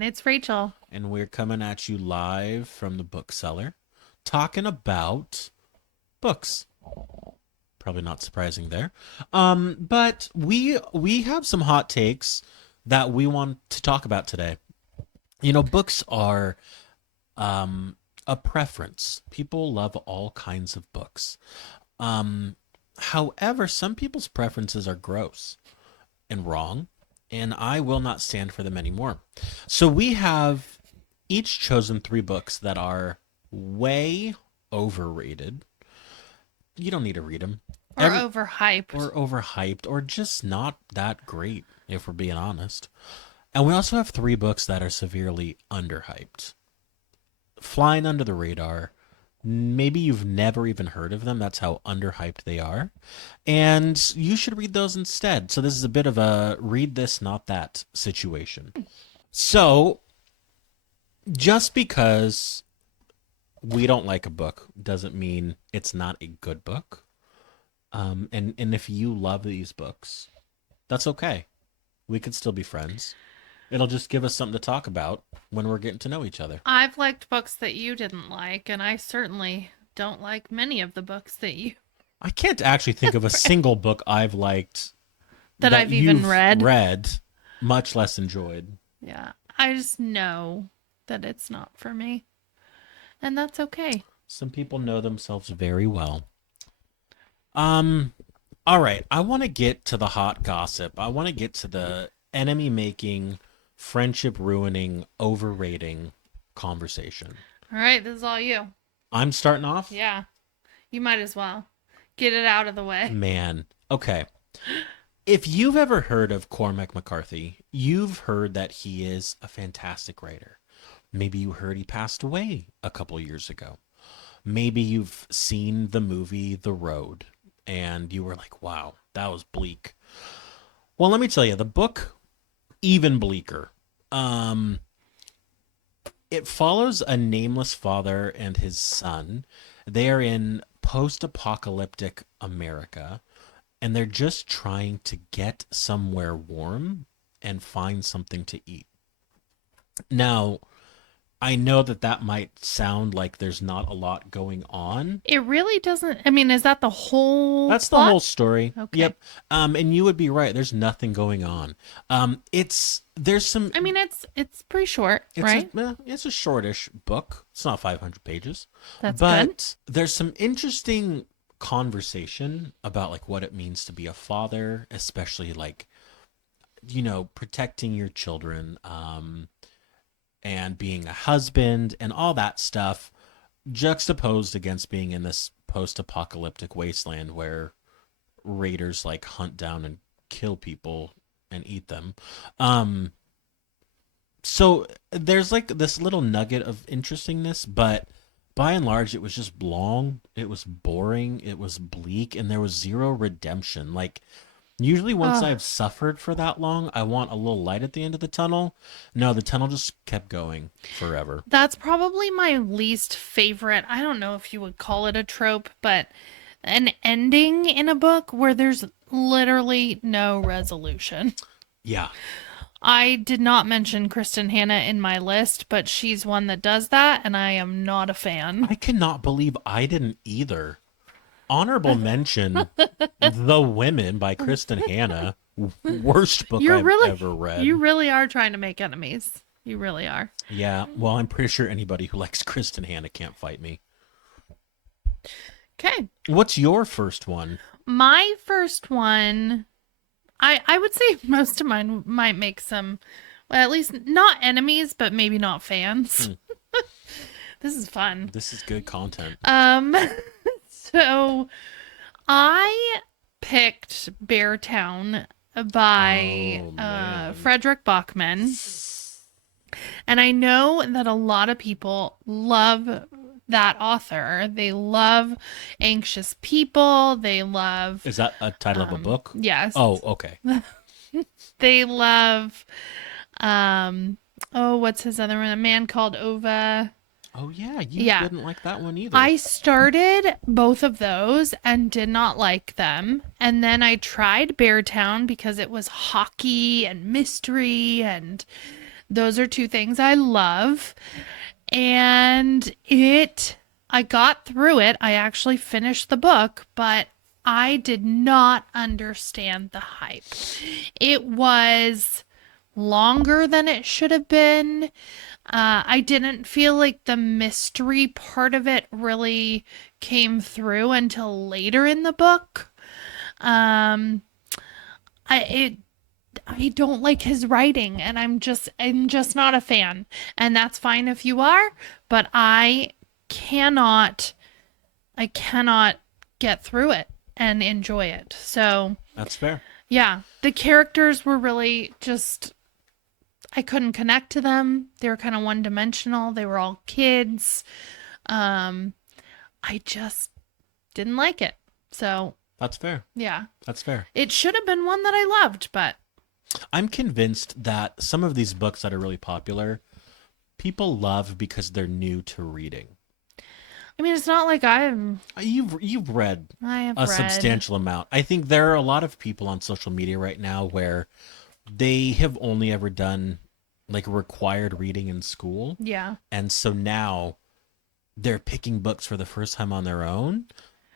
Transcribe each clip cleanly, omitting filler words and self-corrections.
And it's Rachel. And we're coming at you live from the bookseller, talking about books. Probably not surprising there. But we have some hot takes that we want to talk about today. You know, books are a preference. People love all kinds of books. However, some people's preferences are gross and wrong, and I will not stand for them anymore. So we have each chosen 3 books that are way overrated. You don't need to read them. Or overhyped. Or overhyped, or just not that great, if we're being honest. And we also have 3 books that are severely underhyped. Flying under the radar. Maybe you've never even heard of them. That's how underhyped they are. And you should read those instead. So this is a bit of a read this, not that situation. So just because we don't like a book doesn't mean it's not a good book. And if you love these books, that's okay. We could still be friends. It'll just give us something to talk about when we're getting to know each other. I've liked books that you didn't like, and I certainly don't like many of the books that you... I can't actually think of a single book I've liked that I've even read, much less enjoyed. Yeah, I just know that it's not for me, and that's okay. Some people know themselves very well. All right, I want to get to the hot gossip. I want to get to the enemy-making, friendship-ruining, overrating conversation. All right, this is all you. I'm starting off? Yeah, you might as well. Get it out of the way. Man, okay. If you've ever heard of Cormac McCarthy, you've heard that he is a fantastic writer. Maybe you heard he passed away a couple years ago. Maybe you've seen the movie The Road, and you were like, wow, that was bleak. Well, let me tell you, the book, even bleaker. It follows a nameless father and his son. They are in post-apocalyptic America, and they're just trying to get somewhere warm and find something to eat. Now, I know that might sound like there's not a lot going on. It really doesn't. I mean, is that the whole That's plot? The whole story. Okay. Yep. And you would be right. There's nothing going on. There's some. I mean, it's pretty short, right? It's a shortish book. It's not 500 pages. That's but good. There's some interesting conversation about like what it means to be a father, especially like, you know, protecting your children, and being a husband and all that stuff, juxtaposed against being in this post-apocalyptic wasteland where raiders like hunt down and kill people and eat them. So there's like this little nugget of interestingness, but by and large it was just long, it was boring, it was bleak, and there was zero redemption. Like, usually once I've suffered for that long, I want a little light at the end of the tunnel. No, the tunnel just kept going forever. That's probably my least favorite. I don't know if you would call it a trope, but an ending in a book where there's literally no resolution. Yeah. I did not mention Kristen Hanna in my list, but she's one that does that, and I am not a fan. I cannot believe I didn't either. Honorable mention, The Women by Kristen Hanna. Worst book I've ever read. You really are trying to make enemies. You really are. Yeah, well, I'm pretty sure anybody who likes Kristen Hanna can't fight me. Okay. What's your first one? My first one, I would say most of mine might make some, well, at least not enemies, but maybe not fans. This is fun. This is good content. So I picked Beartown by Fredrik Backman. And I know that a lot of people love that author. They love anxious people. They love... Is that a title of a book? Yes. Oh, okay. They love... what's his other one? A Man Called Ova. Oh, yeah. You didn't like that one either. I started both of those and did not like them. And then I tried Beartown because it was hockey and mystery and Those are two things I love. And I got through it. I actually finished the book, but I did not understand the hype. It was longer than it should have been. I didn't feel like the mystery part of it really came through until later in the book. Um, I don't like his writing, and I'm just not a fan. And that's fine if you are, but cannot I cannot get through it and enjoy it. So, That's fair. yeah, the characters were really just I couldn't connect to them. They were kind of one-dimensional. They were all kids. Um, I just didn't like it. So, That's fair. yeah. That's fair. It should have been one that I loved, but I'm convinced that some of these books that are really popular, people love because they're new to reading. I mean, it's not like You've read I have a read. substantial amount. I think there are a lot of people on social media right now where they have only ever done like required reading in school. Yeah. And so now they're picking books for the first time on their own,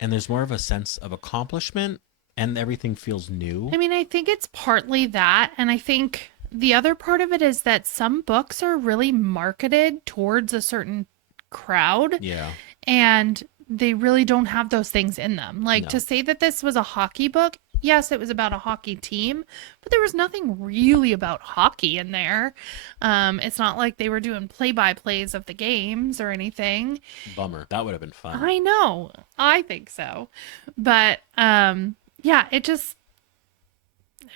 and there's more of a sense of accomplishment and everything feels new. I mean, I think it's partly that. And I think the other part of it is that some books are really marketed towards a certain crowd. Yeah. And they really don't have those things in them. Like No. to say that this was a hockey book, yes, it was about a hockey team, but there was nothing really about hockey in there. It's not like they were doing play-by-plays of the games or anything. Bummer. That would have been fun. I know. I think so. But yeah, it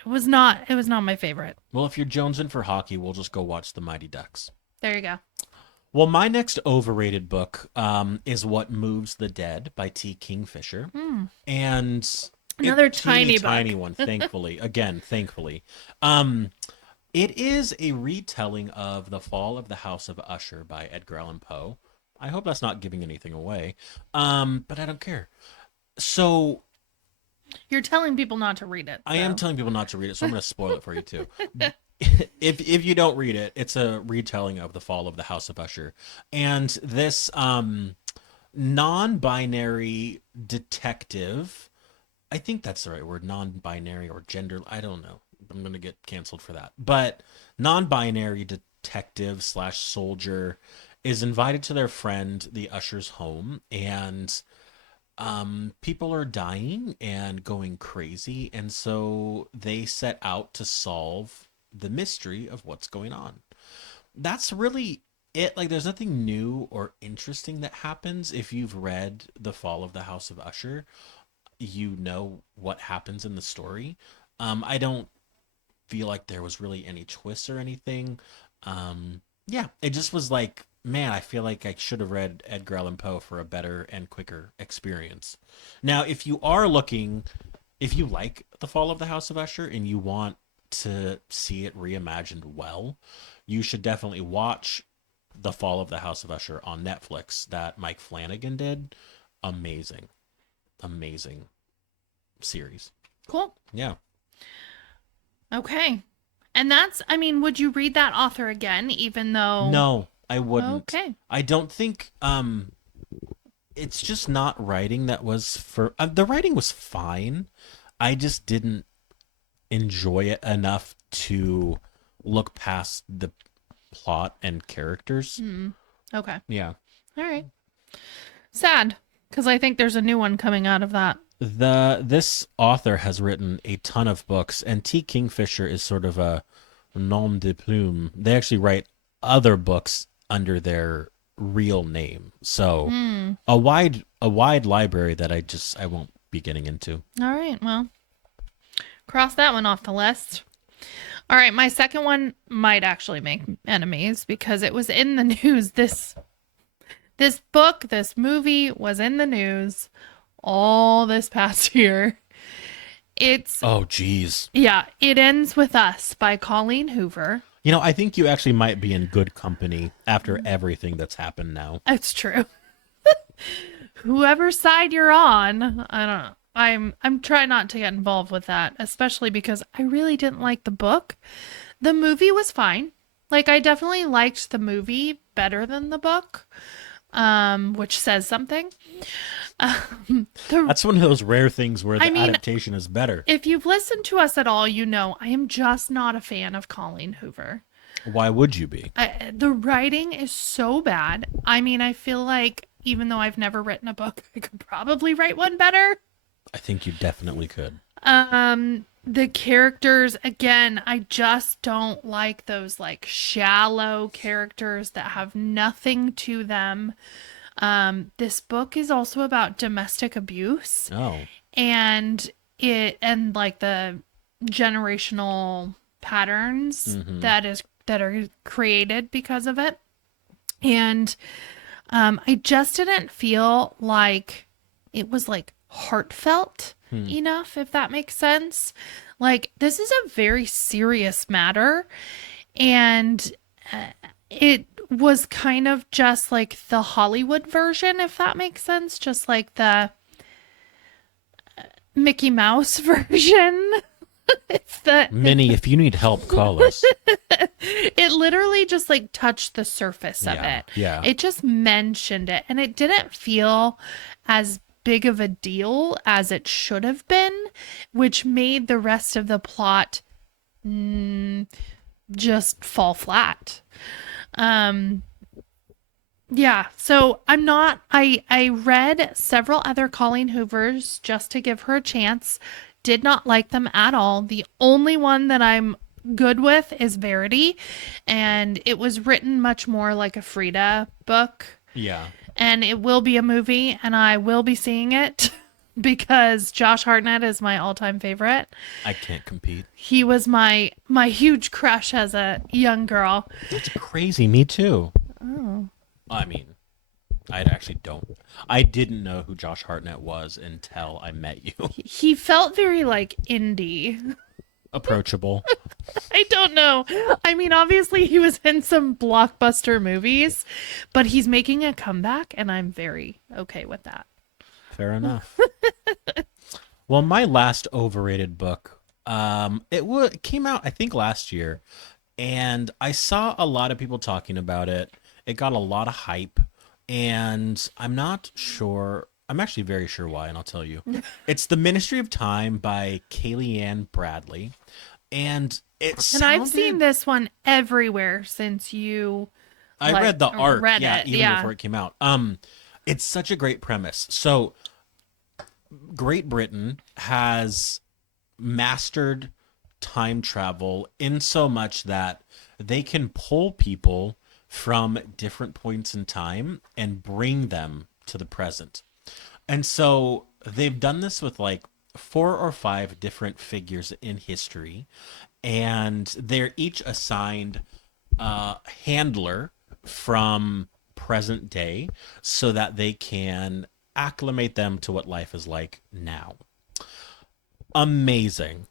was not my favorite. Well, if you're jonesing for hockey, we'll just go watch the Mighty Ducks. There you go. Well, my next overrated book is What Moves the Dead by T. Kingfisher. And Another tiny book. tiny one, thankfully. Again, thankfully. It is a retelling of The Fall of the House of Usher by Edgar Allan Poe. I hope that's not giving anything away. But I don't care. So You're telling people not to read it. I am so. telling people not to read it, so I'm going to spoil it for you too. If you don't read it, it's a retelling of The Fall of the House of Usher. And this non-binary detective, I think that's the right word, non-binary or gender, I don't know. I'm going to get canceled for that. But non-binary detective / soldier is invited to their friend, the Usher's home, and people are dying and going crazy. And so they set out to solve the mystery of what's going on. That's really it. Like, there's nothing new or interesting that happens. If you've read The Fall of the House of Usher, you know what happens in the story. I don't feel like there was really any twists or anything. Yeah, it just was like, man, I feel like I should have read Edgar Allan Poe for a better and quicker experience. Now, if you like The Fall of the House of Usher and you want to see it reimagined well, you should definitely watch The Fall of the House of Usher on Netflix that Mike Flanagan did. Amazing series. Cool. Yeah. Okay. And I mean, would you read that author again, even though... No, I wouldn't. Okay. I don't think, it's just not writing that was for, the writing was fine. I just didn't enjoy it enough to look past the plot and characters. Okay. Yeah. All right. Sad, because I think there's a new one coming out of that. This author has written a ton of books, and T. Kingfisher is sort of a nom de plume. They actually write other books under their real name. So a wide library that I won't be getting into. All right. Well, cross that one off the list. All right. My second one might actually make enemies because it was in the news. This movie was in the news all this past year. Oh, geez. Yeah, It Ends With Us by Colleen Hoover. You know, I think you actually might be in good company after everything that's happened now. It's true. Whoever side you're on, I don't know. I'm trying not to get involved with that, especially because I really didn't like the book. The movie was fine. Like, I definitely liked the movie better than the book, which says something. That's one of those rare things where I the mean, adaptation is better. if you've listened to us at all, you know I am just not a fan of Colleen Hoover. Why would you be? The writing is so bad. I mean, I feel like even though I've never written a book, I could probably write one better. I think you definitely could. The characters, again, I just don't like those like shallow characters that have nothing to them. This book is also about domestic abuse Oh. and like the generational patterns that are created because of it. And I just didn't feel like it was like heartfelt enough, if that makes sense. Like, this is a very serious matter, and it was kind of just like the Hollywood version, if that makes sense, just like the Mickey Mouse version. It's the Minnie, if you need help, call us. it literally just like touched the surface of Yeah, it. yeah. It just mentioned it, and it didn't feel as big of a deal as it should have been, which made the rest of the plot just fall flat. Yeah, so I read several other Colleen Hoovers just to give her a chance. Did not like them at all. The only one that I'm good with is Verity, and it was written much more like a Frida book, Yeah. and it will be a movie, and I will be seeing it because Josh Hartnett is my all-time favorite. I can't compete. He was my huge crush as a young girl. That's crazy. Me too. Oh. I mean, I actually don't. I didn't know who Josh Hartnett was until I met you. He felt very like indie. Approachable. I don't know. I mean, obviously he was in some blockbuster movies, but he's making a comeback, and I'm very okay with that. Fair enough. Well, my last overrated book, it came out I think last year, and I saw a lot of people talking about it. It got a lot of hype, and I'm not sure. I'm actually very sure why, and I'll tell you. It's The Ministry of Time by Kaliane Bradley, and And I've seen this one everywhere since you I read the art, read yeah, it. even Yeah. before it came out. It's such a great premise. So, Great Britain has mastered time travel in so much that they can pull people from different points in time and bring them to the present. And so they've done this with like 4 or 5 different figures in history, and they're each assigned a handler from present day so that they can acclimate them to what life is like now. Amazing.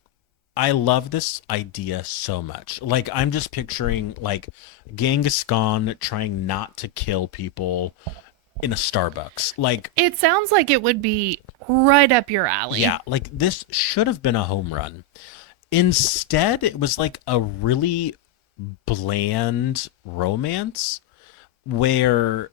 I love this idea so much. Like, I'm just picturing like Genghis Khan trying not to kill people in a Starbucks. Like, It sounds like it would be right up your alley. yeah, like this should have been a home run. Instead, it was like a really bland romance where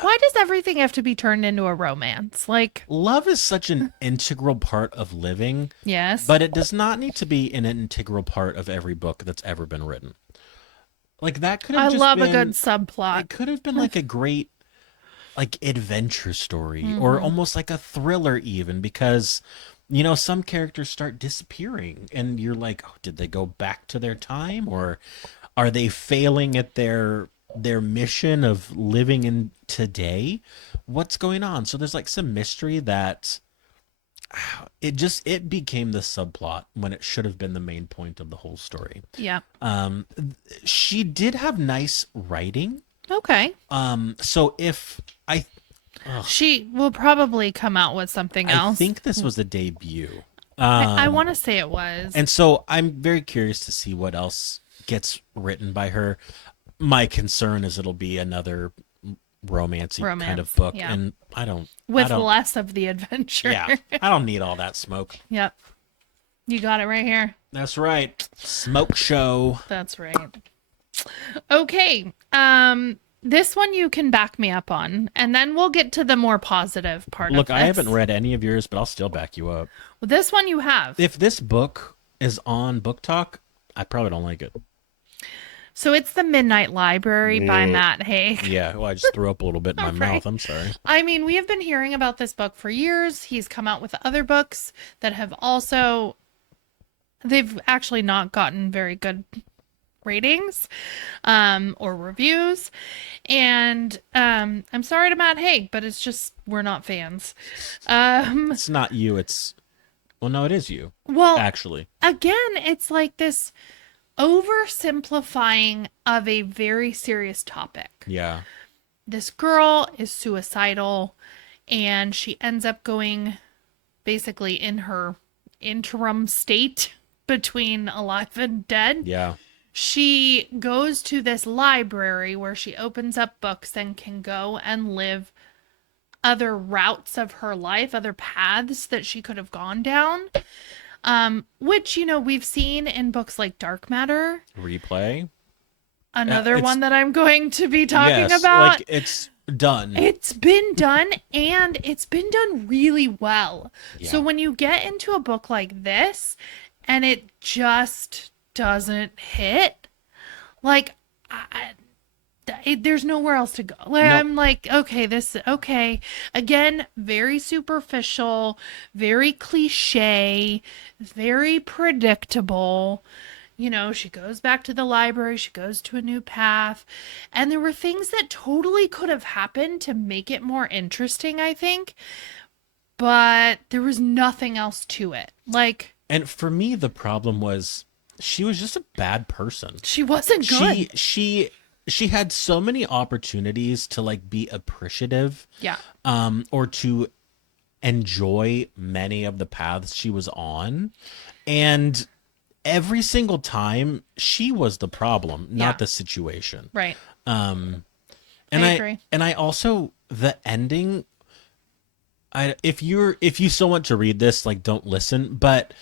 Why does everything have to be turned into a romance? Like, love is such an integral part of living, yes. but it does not need to be an integral part of every book that's ever been written. Like, that could have I just love a been, good it subplot. could have been like a great like adventure story or almost like a thriller even, because some characters start disappearing and you're like, oh, did they go back to their time, or are they failing at their mission of living in today? What's going on? So there's like some mystery that it became the subplot when it should have been the main point of the whole story. Yeah. She did have nice writing. Okay. So if She will probably come out with something I else. think this was a debut. I want to say it was. And so I'm very curious to see what else gets written by her. My concern is it'll be another romancy kind of book, yeah. and I don't less of the adventure. Yeah, I don't need all that smoke. Yep. You got it right here. That's right. Smoke show. That's right. Okay. This one you can back me up on, and then we'll get to the more positive part of Look, I haven't this. read any of yours, but I'll still back you up. Well, this one you have. If this book is on Book Talk, I probably don't like it. So it's The Midnight Library by Ugh. Matt Haig. Yeah, well, I just threw up a little bit in my All right. mouth. I'm sorry. I mean, we have been hearing about this book for years. He's come out with other books that have also, they've actually not gotten very good ratings or reviews. And I'm sorry to Matt Haig, but it's just, we're not fans. It's not you. Well, no, it is you, Well, actually. again, it's like this oversimplifying of a very serious topic. Yeah. This girl is suicidal and she ends up going basically in her interim state between alive and dead. Yeah. She goes to this library where she opens up books and can go and live other routes of her life, other paths that she could have gone down. Which, we've seen in books like Dark Matter. Replay. Another It's- one that I'm going to be talking yes, about. like it's done. It's been done and it's been done really well. Yeah. So when you get into a book like this and it just doesn't hit, like, there's nowhere else to go. Like, Nope. I'm like, okay. Again, very superficial, very cliche, very predictable. She goes back to the library, she goes to a new path, and there were things that totally could have happened to make it more interesting, I think, but there was nothing else to it. Like, And for me, the problem was she was just a bad person. she wasn't good. She had so many opportunities to like be appreciative, Yeah. or to enjoy many of the paths she was on, and every single time she was the problem, not Yeah. the situation. Right. And I agree. And I also, the ending, if you still want to read this, like, don't listen, but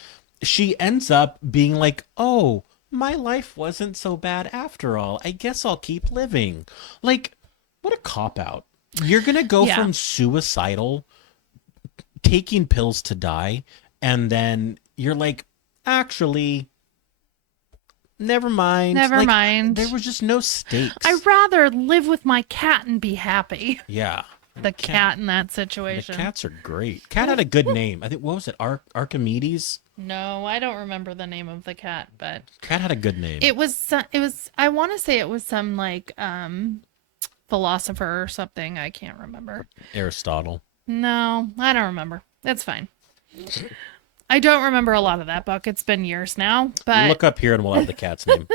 she ends up being like, oh, my life wasn't so bad after all. I guess I'll keep living. Like, what a cop out. You're gonna go Yeah. from suicidal, taking pills to die, and then you're like, actually, never mind. Never Like, mind. There was just no stakes. I'd rather live with my cat and be happy. Yeah. The cat in that The situation. cats are great. Cat had a good name. I think, what was it? Archimedes? No, I don't remember the name of the cat, but Cat had a good name. it was I want to say it was some like philosopher or something. I can't remember. Aristotle. No, I don't remember. That's fine. I don't remember a lot of that book. It's been years now, but Look up here and we'll have the cat's name.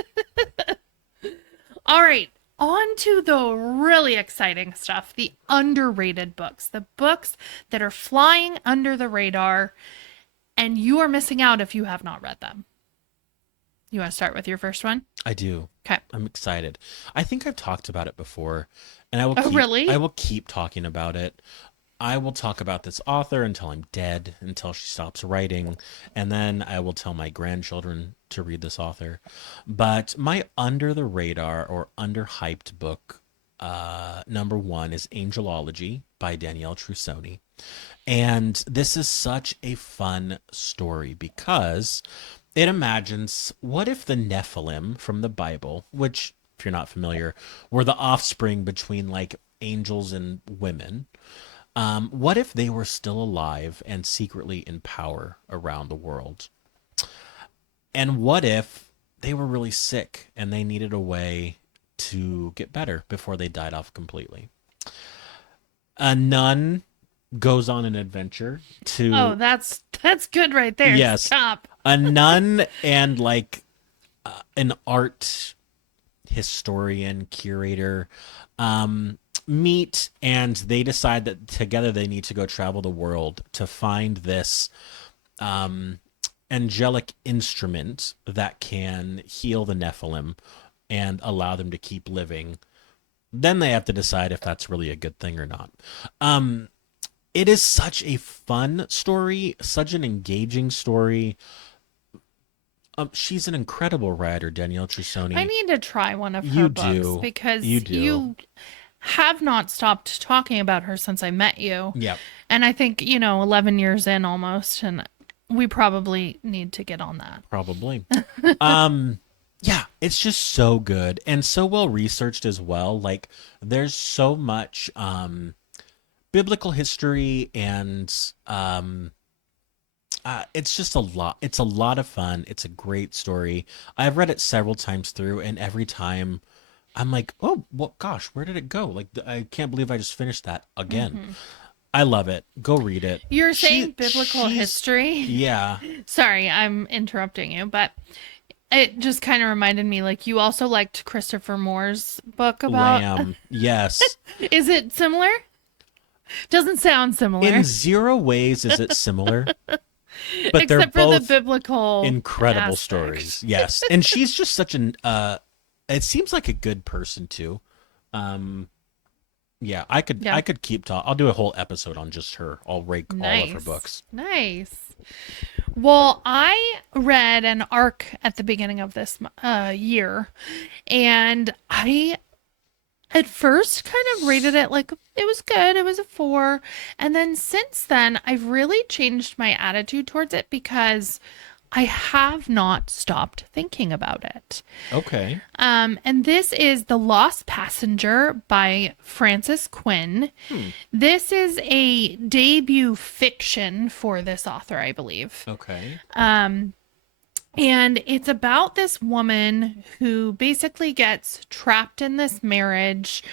all right. On to the really exciting stuff, the underrated books, the books that are flying under the radar, and you are missing out if you have not read them. You want to start with your first one? I do. Okay. I'm excited. I think I've talked about it before, and I will. Oh, really? I will keep talking about it. I will talk about this author until I'm dead, until she stops writing, and then I will tell my grandchildren to read this author. But my under the radar or underhyped book, number one, is Angelology by Danielle Trussoni. And this is such a fun story because it imagines, what if the Nephilim from the Bible, which, if you're not familiar, were the offspring between like angels and women. What if they were still alive and secretly in power around the world? And what if they were really sick and they needed a way to get better before they died off completely? A nun goes on an adventure to... Oh, that's good right there. Yes. Stop. A nun and like an art historian, curator, meet, and they decide that together they need to go travel the world to find this angelic instrument that can heal the Nephilim and allow them to keep living. Then they have to decide if that's really a good thing or not. It is such a fun story, such an engaging story. She's an incredible writer, Danielle I Trussoni. need to try one of her You books do. You because do. you have not stopped talking about her since I met you. Yep. And I think, 11 years in almost, and we probably need to get on that. Probably. Um, yeah, it's just so good and so well researched as well. Like there's so much biblical history and it's just a lot. It's a lot of fun. It's a great story. I've read it several times through, and every time I'm like, oh, well, gosh, where did it go? Like, I can't believe I just finished that again. I love it. Go read it. You're saying biblical history? Yeah. Sorry, I'm interrupting you, but it just kind of reminded me, like, you also liked Christopher Moore's book about. Lamb. Yes. Is it similar? Doesn't sound similar. In zero ways is it similar, but they're Except for the both biblical incredible aspect. stories. Yes. And she's just such an it seems like a good person too. Yeah, Yeah. I could keep talking. I'll do a whole episode on just her. I'll rake all of her books. Nice. Well, I read an arc at the beginning of this year, and I at first kind of rated it like it was good. It was a 4. And then since then, I've really changed my attitude towards it because I have not stopped thinking about it. Okay. And this is The Lost Passenger by Frances Quinn. This is a debut fiction for this author, I believe. Okay. And it's about this woman who basically gets trapped in this marriage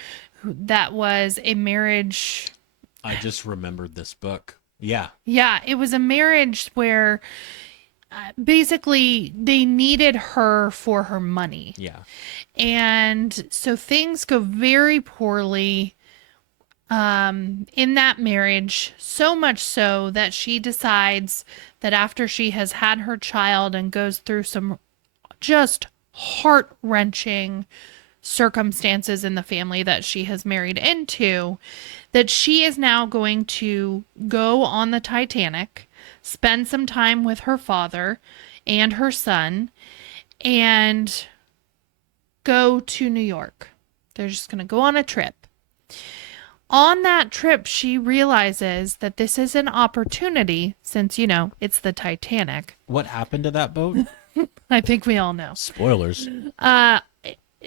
that was a marriage. I just remembered this book. Yeah. Yeah, it was a marriage where basically they needed her for her money. Yeah. And so things go very poorly in that marriage, so much so that she decides that after she has had her child and goes through some just heart-wrenching circumstances in the family that she has married into, that she is now going to go on the Titanic, spend some time with her father and her son, and go to New York. They're just going to go on a trip. On that trip, she realizes that this is an opportunity since, it's the Titanic. What happened to that boat? I think we all know. Spoilers.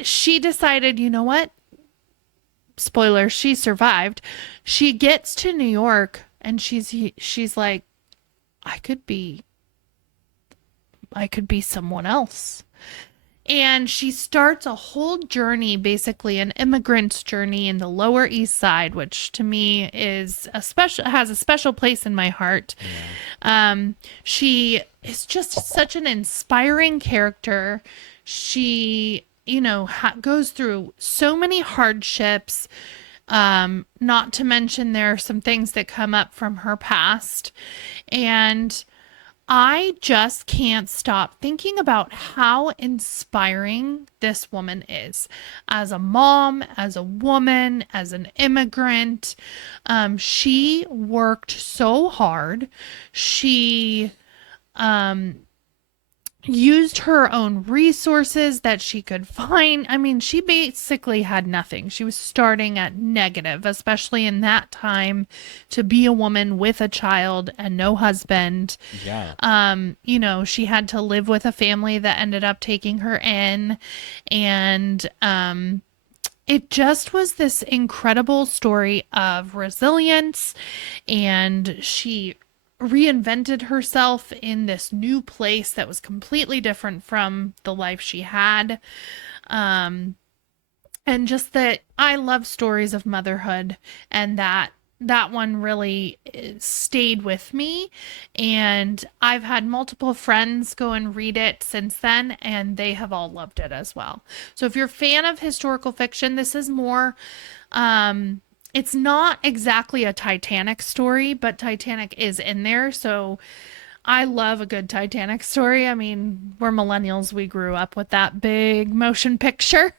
She decided, you know what? Spoiler, she survived. She gets to New York and she's like, I could be someone else. And she starts a whole journey, basically an immigrant's journey in the Lower East Side, which to me is has a special place in my heart. Yeah. She is just such an inspiring character. She, goes through so many hardships. Not to mention there are some things that come up from her past. And I just can't stop thinking about how inspiring this woman is as a mom, as a woman, as an immigrant. She worked so hard. She used her own resources that she could find. I mean, she basically had nothing. She was starting at negative, especially in that time, to be a woman with a child and no husband. Yeah. She had to live with a family that ended up taking her in, and it just was this incredible story of resilience, and she reinvented herself in this new place that was completely different from the life she had. And just that I love stories of motherhood, and that one really stayed with me. And I've had multiple friends go and read it since then, and they have all loved it as well. So if you're a fan of historical fiction, this is more it's not exactly a Titanic story, but Titanic is in there. So I love a good Titanic story. I mean, we're millennials. We grew up with that big motion picture.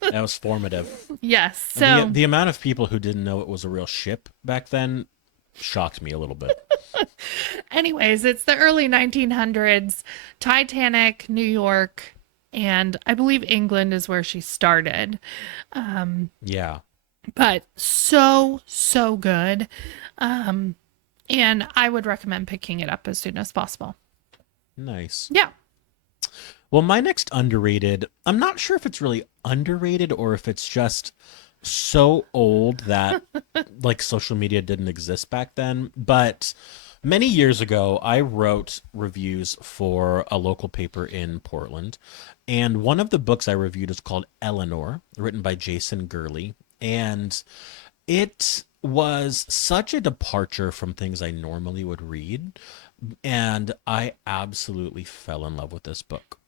That was formative. Yes. So the amount of people who didn't know it was a real ship back then shocked me a little bit. Anyways, it's the early 1900s, Titanic, New York, and I believe England is where she started. Yeah. But so, so good. And I would recommend picking it up as soon as possible. Nice. Yeah. Well, my next underrated, I'm not sure if it's really underrated or if it's just so old that like social media didn't exist back then. But many years ago, I wrote reviews for a local paper in Portland. And one of the books I reviewed is called Eleanor, written by Jason Gurley. And it was such a departure from things I normally would read, and I absolutely fell in love with this book.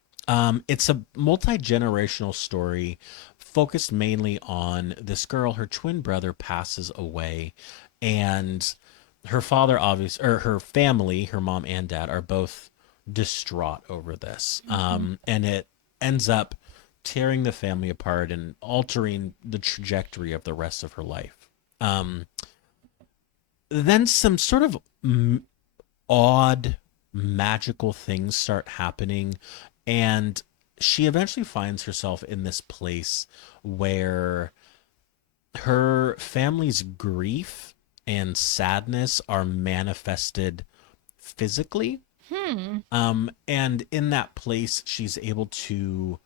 It's a multi-generational story focused mainly on this girl. Her twin brother passes away, and her father, obviously, or her family, her mom and dad, are both distraught over this. And it ends up tearing the family apart and altering the trajectory of the rest of her life. Um, then some sort of odd magical things start happening, and she eventually finds herself in this place where her family's grief and sadness are manifested physically. And in that place she's able to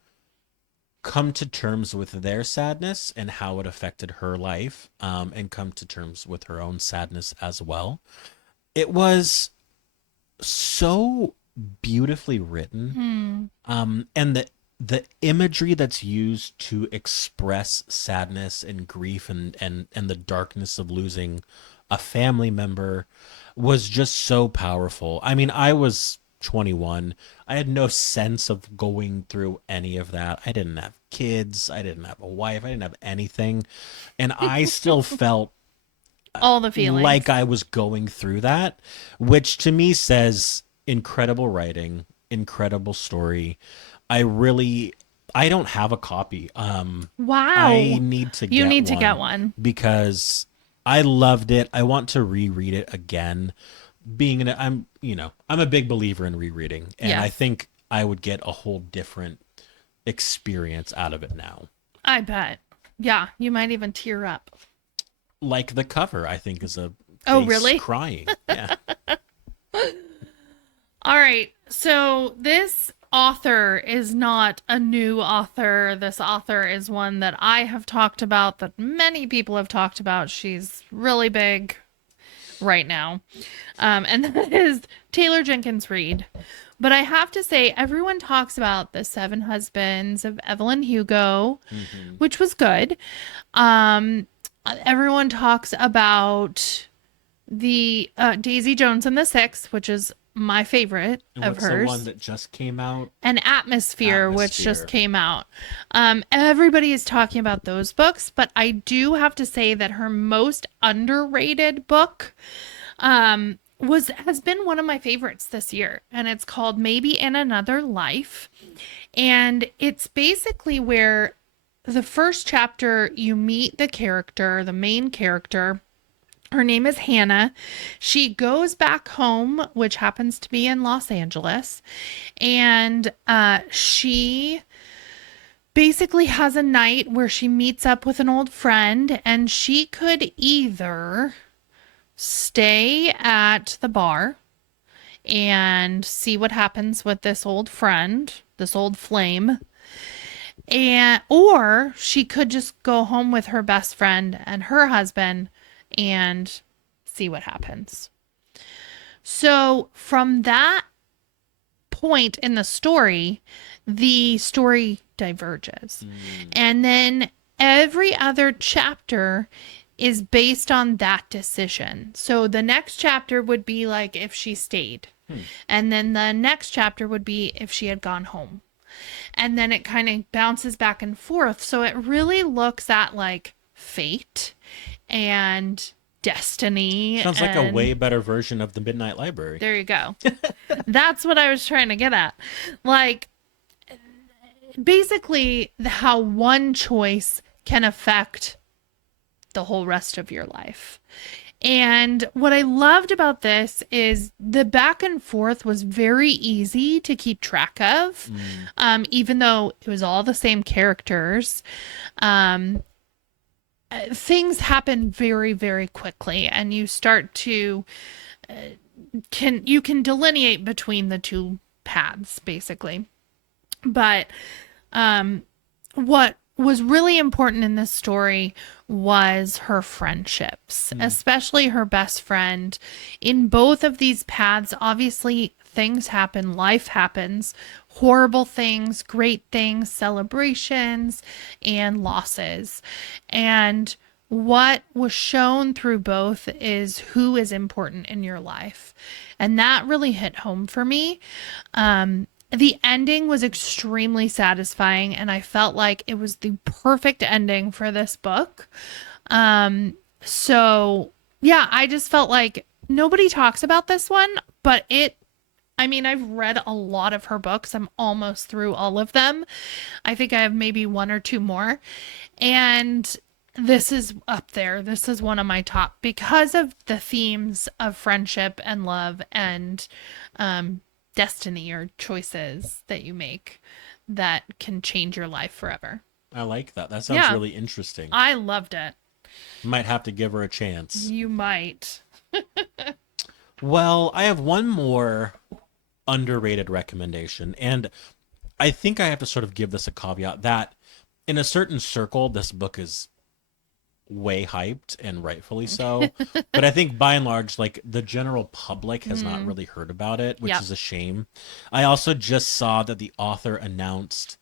come to terms with their sadness and how it affected her life, and come to terms with her own sadness as well. It was so beautifully written, and the imagery that's used to express sadness and grief and the darkness of losing a family member was just so powerful. I mean, I was 21. I had no sense of going through any of that. I didn't have kids. I didn't have a wife. I didn't have anything. And I still felt All the feelings. like I was going through that, which to me says incredible writing, incredible story. I don't have a copy. Wow. I need to You get need to one get one. because I loved it. I want to reread it again. I'm a big believer in rereading, and I Yes. think I would get a whole different experience out of it now. I bet. Yeah, you might even tear up. Like the cover, I think is a Oh, face really? crying. Yeah. All right. So this author is not a new author. This author is one that I have talked about, that many people have talked about. She's really big right now. And that is Taylor Jenkins Reid. But I have to say, everyone talks about The Seven Husbands of Evelyn Hugo, which was good. Everyone talks about the Daisy Jones and the Six, which is my favorite And of what's hers. the one that just came out? And Atmosphere, which just Atmosphere. came out. Everybody is talking about those books, but I do have to say that her most underrated book has been one of my favorites this year, and it's called Maybe in Another Life. And it's basically where the first chapter you meet the main character. Her name is Hannah. She goes back home, which happens to be in Los Angeles, and she basically has a night where she meets up with an old friend, and she could either stay at the bar and see what happens with this old friend, this old flame, or she could just go home with her best friend and her husband and see what happens. So from that point in the story diverges. And then every other chapter is based on that decision. So the next chapter would be like if she stayed. And then the next chapter would be if she had gone home. And then it kind of bounces back and forth. So it really looks at like fate and destiny. Sounds like a and way better version of the Midnight Library. There you go. That's what I was trying to get at. Like, basically, how one choice can affect the whole rest of your life. And what I loved about this is the back and forth was very easy to keep track of, Mm. even though it was all the same characters. Um, Things happen very, very quickly, and you start to can delineate between the two paths, basically. But um, what was really important in this story was her friendships, Mm. especially her best friend. In both of these paths, obviously, things happen, life happens, horrible things, great things, celebrations, and losses. And what was shown through both is who is important in your life. And that really hit home for me. The ending was extremely satisfying, and I felt like it was the perfect ending for this book. So yeah, I just felt like nobody talks about this one, but I mean, I've read a lot of her books. I'm almost through all of them. I think I have maybe one or two more. And this is up there. This is one of my top because of the themes of friendship and love and destiny or choices that you make that can change your life forever. I like that. That sounds Yeah, really interesting. I loved it. Might have to give her a chance. You might. Well, I have one more underrated recommendation, and I think I have to sort of give this a caveat that in a certain circle, this book is way hyped and rightfully so. But I think by and large, like the general public has not really heard about it, which Yep. is a shame. I also just saw that the author announced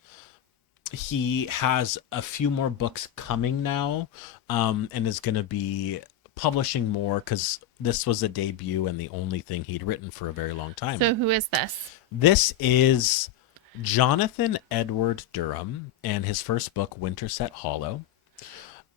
he has a few more books coming now, and is going to be publishing more because this was a debut and the only thing he'd written for a very long time. So who is this? This is Jonathan Edward Durham and his first book, Winterset Hollow.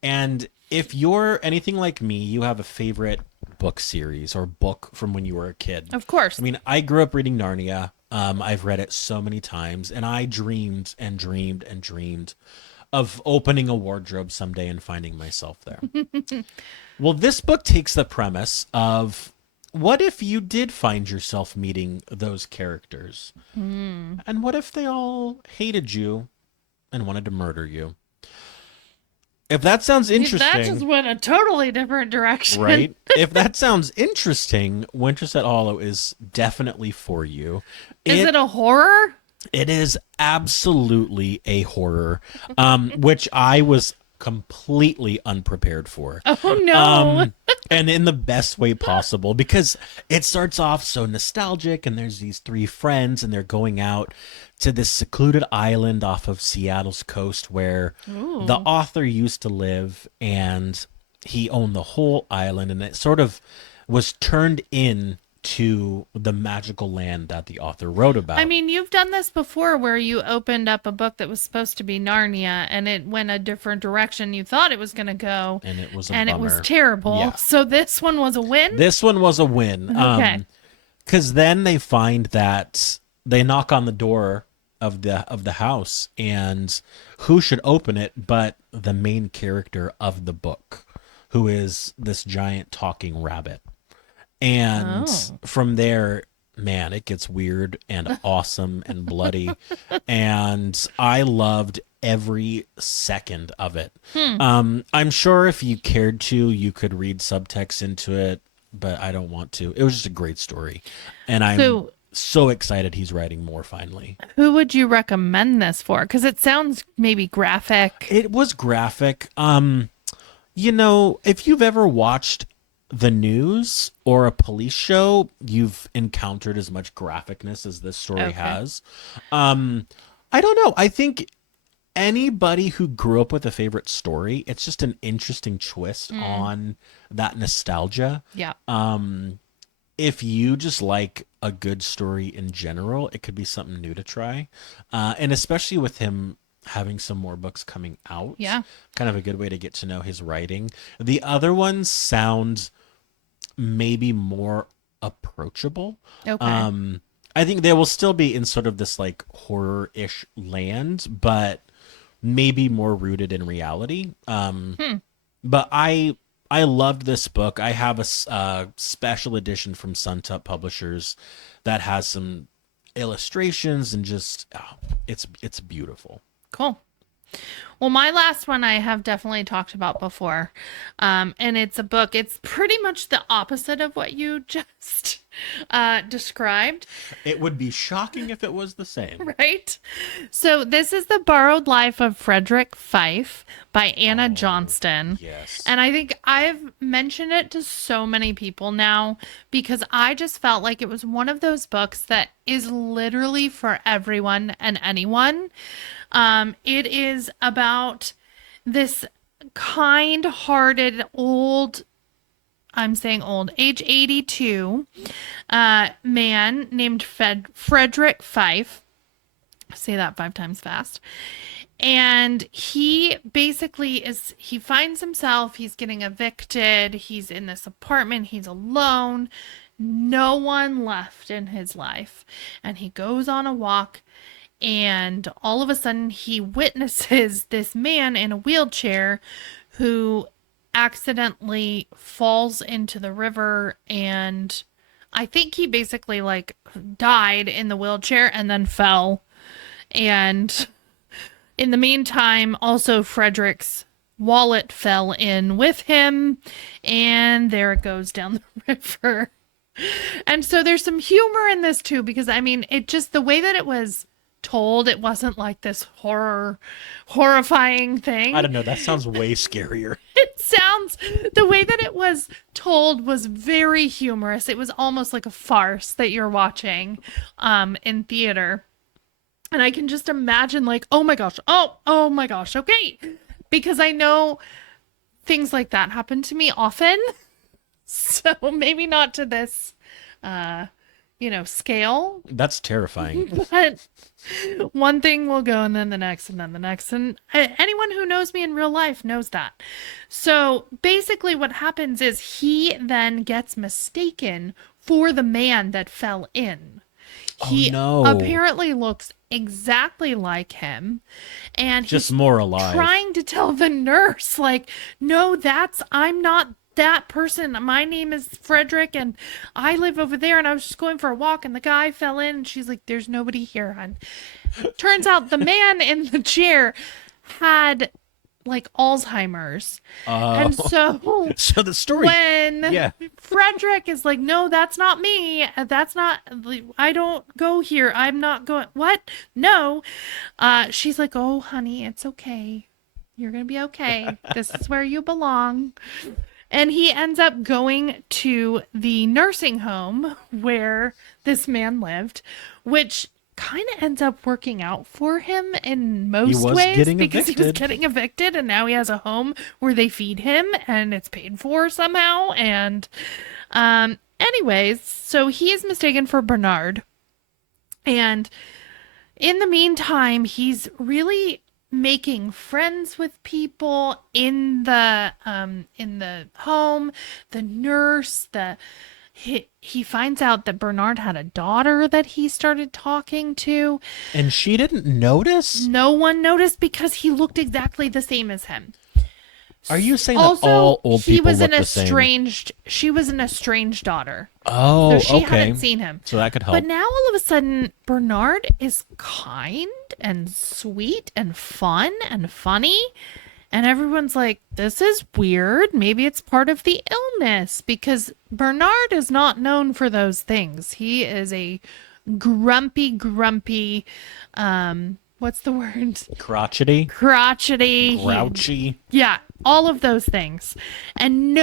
And if you're anything like me, you have a favorite book series or book from when you were a kid. Of course. I mean, I grew up reading Narnia. I've read it so many times, and I dreamed and dreamed and dreamed of opening a wardrobe someday and finding myself there. Well, this book takes the premise of what if you did find yourself meeting those characters? And what if they all hated you and wanted to murder you? If that sounds That just interesting, went a totally different direction. right? If that sounds interesting, Winterset Hollow is definitely for you. Is it a horror? It is absolutely a horror, which I was completely unprepared for. Oh no. And in the best way possible, because it starts off so nostalgic, and there's these three friends, and they're going out to this secluded island off of Seattle's coast where the author used to live, and he owned the whole island, and it sort of was turned in to the magical land that the author wrote about. I mean, you've done this before where you opened up a book that was supposed to be Narnia and it went a different direction you thought it was going to go. And it was a and bummer. it was terrible. Yeah. So this one was a win? This one was a win. Okay. Because then they find that they knock on the door of the house, and who should open it but the main character of the book, who is this giant talking rabbit. And from there, man, it gets weird and awesome and bloody. And I loved every second of it. I'm sure if you cared to, you could read subtext into it, but I don't want to. It was just a great story. And I'm so excited he's writing more finally. Who would you recommend this for? Because it sounds maybe graphic. It was graphic. You know, if you've ever watched the news or a police show, you've encountered as much graphicness as this story has. I don't know. I think anybody who grew up with a favorite story, it's just an interesting twist on that nostalgia. Yeah. If you just like a good story in general, it could be something new to try. And especially with him having some more books coming out. Yeah. Kind of a good way to get to know his writing. The other ones sound maybe more approachable. Okay. I think they will still be in sort of this like horror-ish land, but maybe more rooted in reality. But I I loved this book. I have a special edition from Suntup Publishers that has some illustrations and just it's beautiful. Cool. Well, my last one I have definitely talked about before. And it's a book. It's pretty much the opposite of what you just described, It would be shocking if it was the same. right? So this is The Borrowed Life of Frederick Fife by Anna Johnston. Yes. And I think I've mentioned it to so many people now because I just felt like it was one of those books that is literally for everyone and anyone. It is about this kind-hearted old, I'm saying old, age 82, man named Frederick Fife. Say that 5 times fast. And he basically he finds himself, he's getting evicted, he's in this apartment, he's alone, no one left in his life. And he goes on a walk, and all of a sudden he witnesses this man in a wheelchair who accidentally falls into the river, and I think he basically like died in the wheelchair and then fell. And in the meantime, also Frederick's wallet fell in with him, and there it goes down the river. And so there's some humor in this too, because I mean, it just, the way that it was told, it wasn't like this horrifying thing. I don't know. That sounds way scarier. It sounds, the way that it was told was very humorous. It was almost like a farce that you're watching in theater. And I can just imagine like, oh my gosh, oh my gosh, okay. Because I know things like that happen to me often. So maybe not to this scale. That's terrifying. But one thing will go, and then the next, and then the next. And anyone who knows me in real life knows that. So basically what happens is he then gets mistaken for the man that fell in. He apparently looks exactly like him. And just he's more alive. Trying to tell the nurse, like, no, I'm not that person. My name is Frederick and I live over there, and I was just going for a walk and the guy fell in. And she's like, there's nobody here, hon. Turns out the man in the chair had like Alzheimer's. And so the story, when Frederick is like, no, that's not me. That's not, I don't go here. I'm not going. What? No. She's like, oh, honey, it's okay. You're going to be okay. This is where you belong. And he ends up going to the nursing home where this man lived, which kind of ends up working out for him in most ways because he was getting evicted, and now he has a home where they feed him and it's paid for somehow. And anyways, so he is mistaken for Bernard. And in the meantime, he's really making friends with people in the home, the nurse, he finds out that Bernard had a daughter that he started talking to. And she didn't notice? No one noticed because he looked exactly the same as him. Are you saying that all old people look the same? She was an estranged daughter. Oh, so she hadn't seen him. So that could help. But now all of a sudden, Bernard is kind and sweet and fun and funny. And everyone's like, this is weird. Maybe it's part of the illness, because Bernard is not known for those things. He is a grumpy, what's the word? Crotchety. Grouchy. Yeah, all of those things. And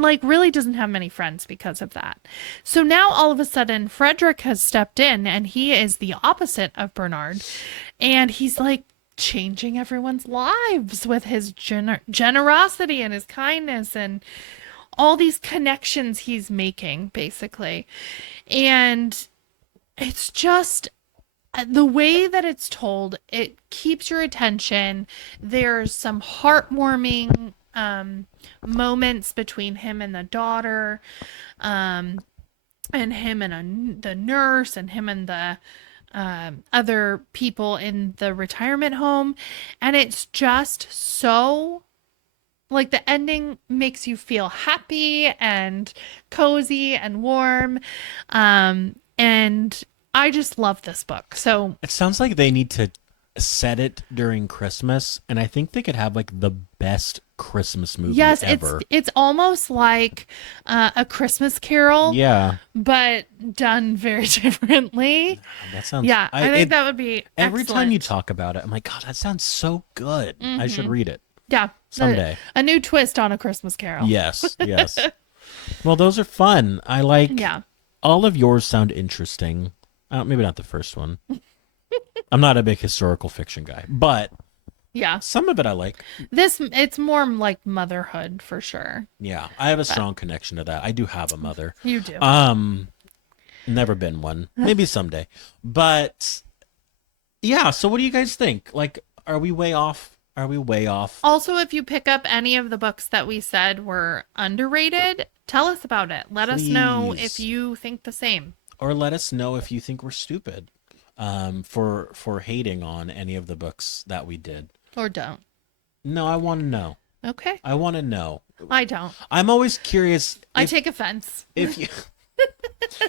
like really doesn't have many friends because of that. So now all of a sudden Frederick has stepped in, and he is the opposite of Bernard. And he's like changing everyone's lives with his generosity and his kindness and all these connections he's making, basically. And it's just the way that it's told, it keeps your attention. There's some heartwarming moments between him and the daughter, and him and the nurse, and him and the other people in the retirement home. And it's just so Like the ending makes you feel happy and cozy and warm. And I just love this book. So It sounds like they need to set it during Christmas, and I think they could have like the best Christmas movie yes, ever. it's almost like a Christmas Carol, Yeah, but done very differently. that sounds. Yeah, I think that would be every time you excellent. talk about it, I'm like, God, that sounds so good. I should read it Yeah, someday. a new twist on a Christmas Carol. Yes, yes. Well, those are fun. I like. Yeah. All of yours sound interesting. Maybe not the first one. I'm not a big historical fiction guy, but Yeah. some of it I like. It's more like motherhood for sure. Yeah, I have a strong connection to that. I do have a mother. You do. Never been one. Maybe someday. But yeah, so what do you guys think? Like, are we way off? Are we way off? Also, if you pick up any of the books that we said were underrated, tell us about it. Let us know Please. if you think the same. Or let us know if you think we're stupid for hating on any of the books that we did. Or don't. No, I want to know. Okay. I want to know. I don't. I'm always curious I take offense. if you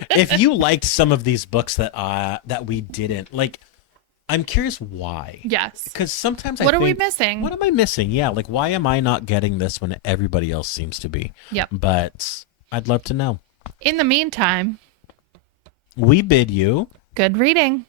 if you liked some of these books that we didn't like. I'm curious why. Yes. Because sometimes What I are we think, missing? what am I missing? Yeah, like why am I not getting this when everybody else seems to be? Yep. But I'd love to know. In the meantime, We bid you good reading.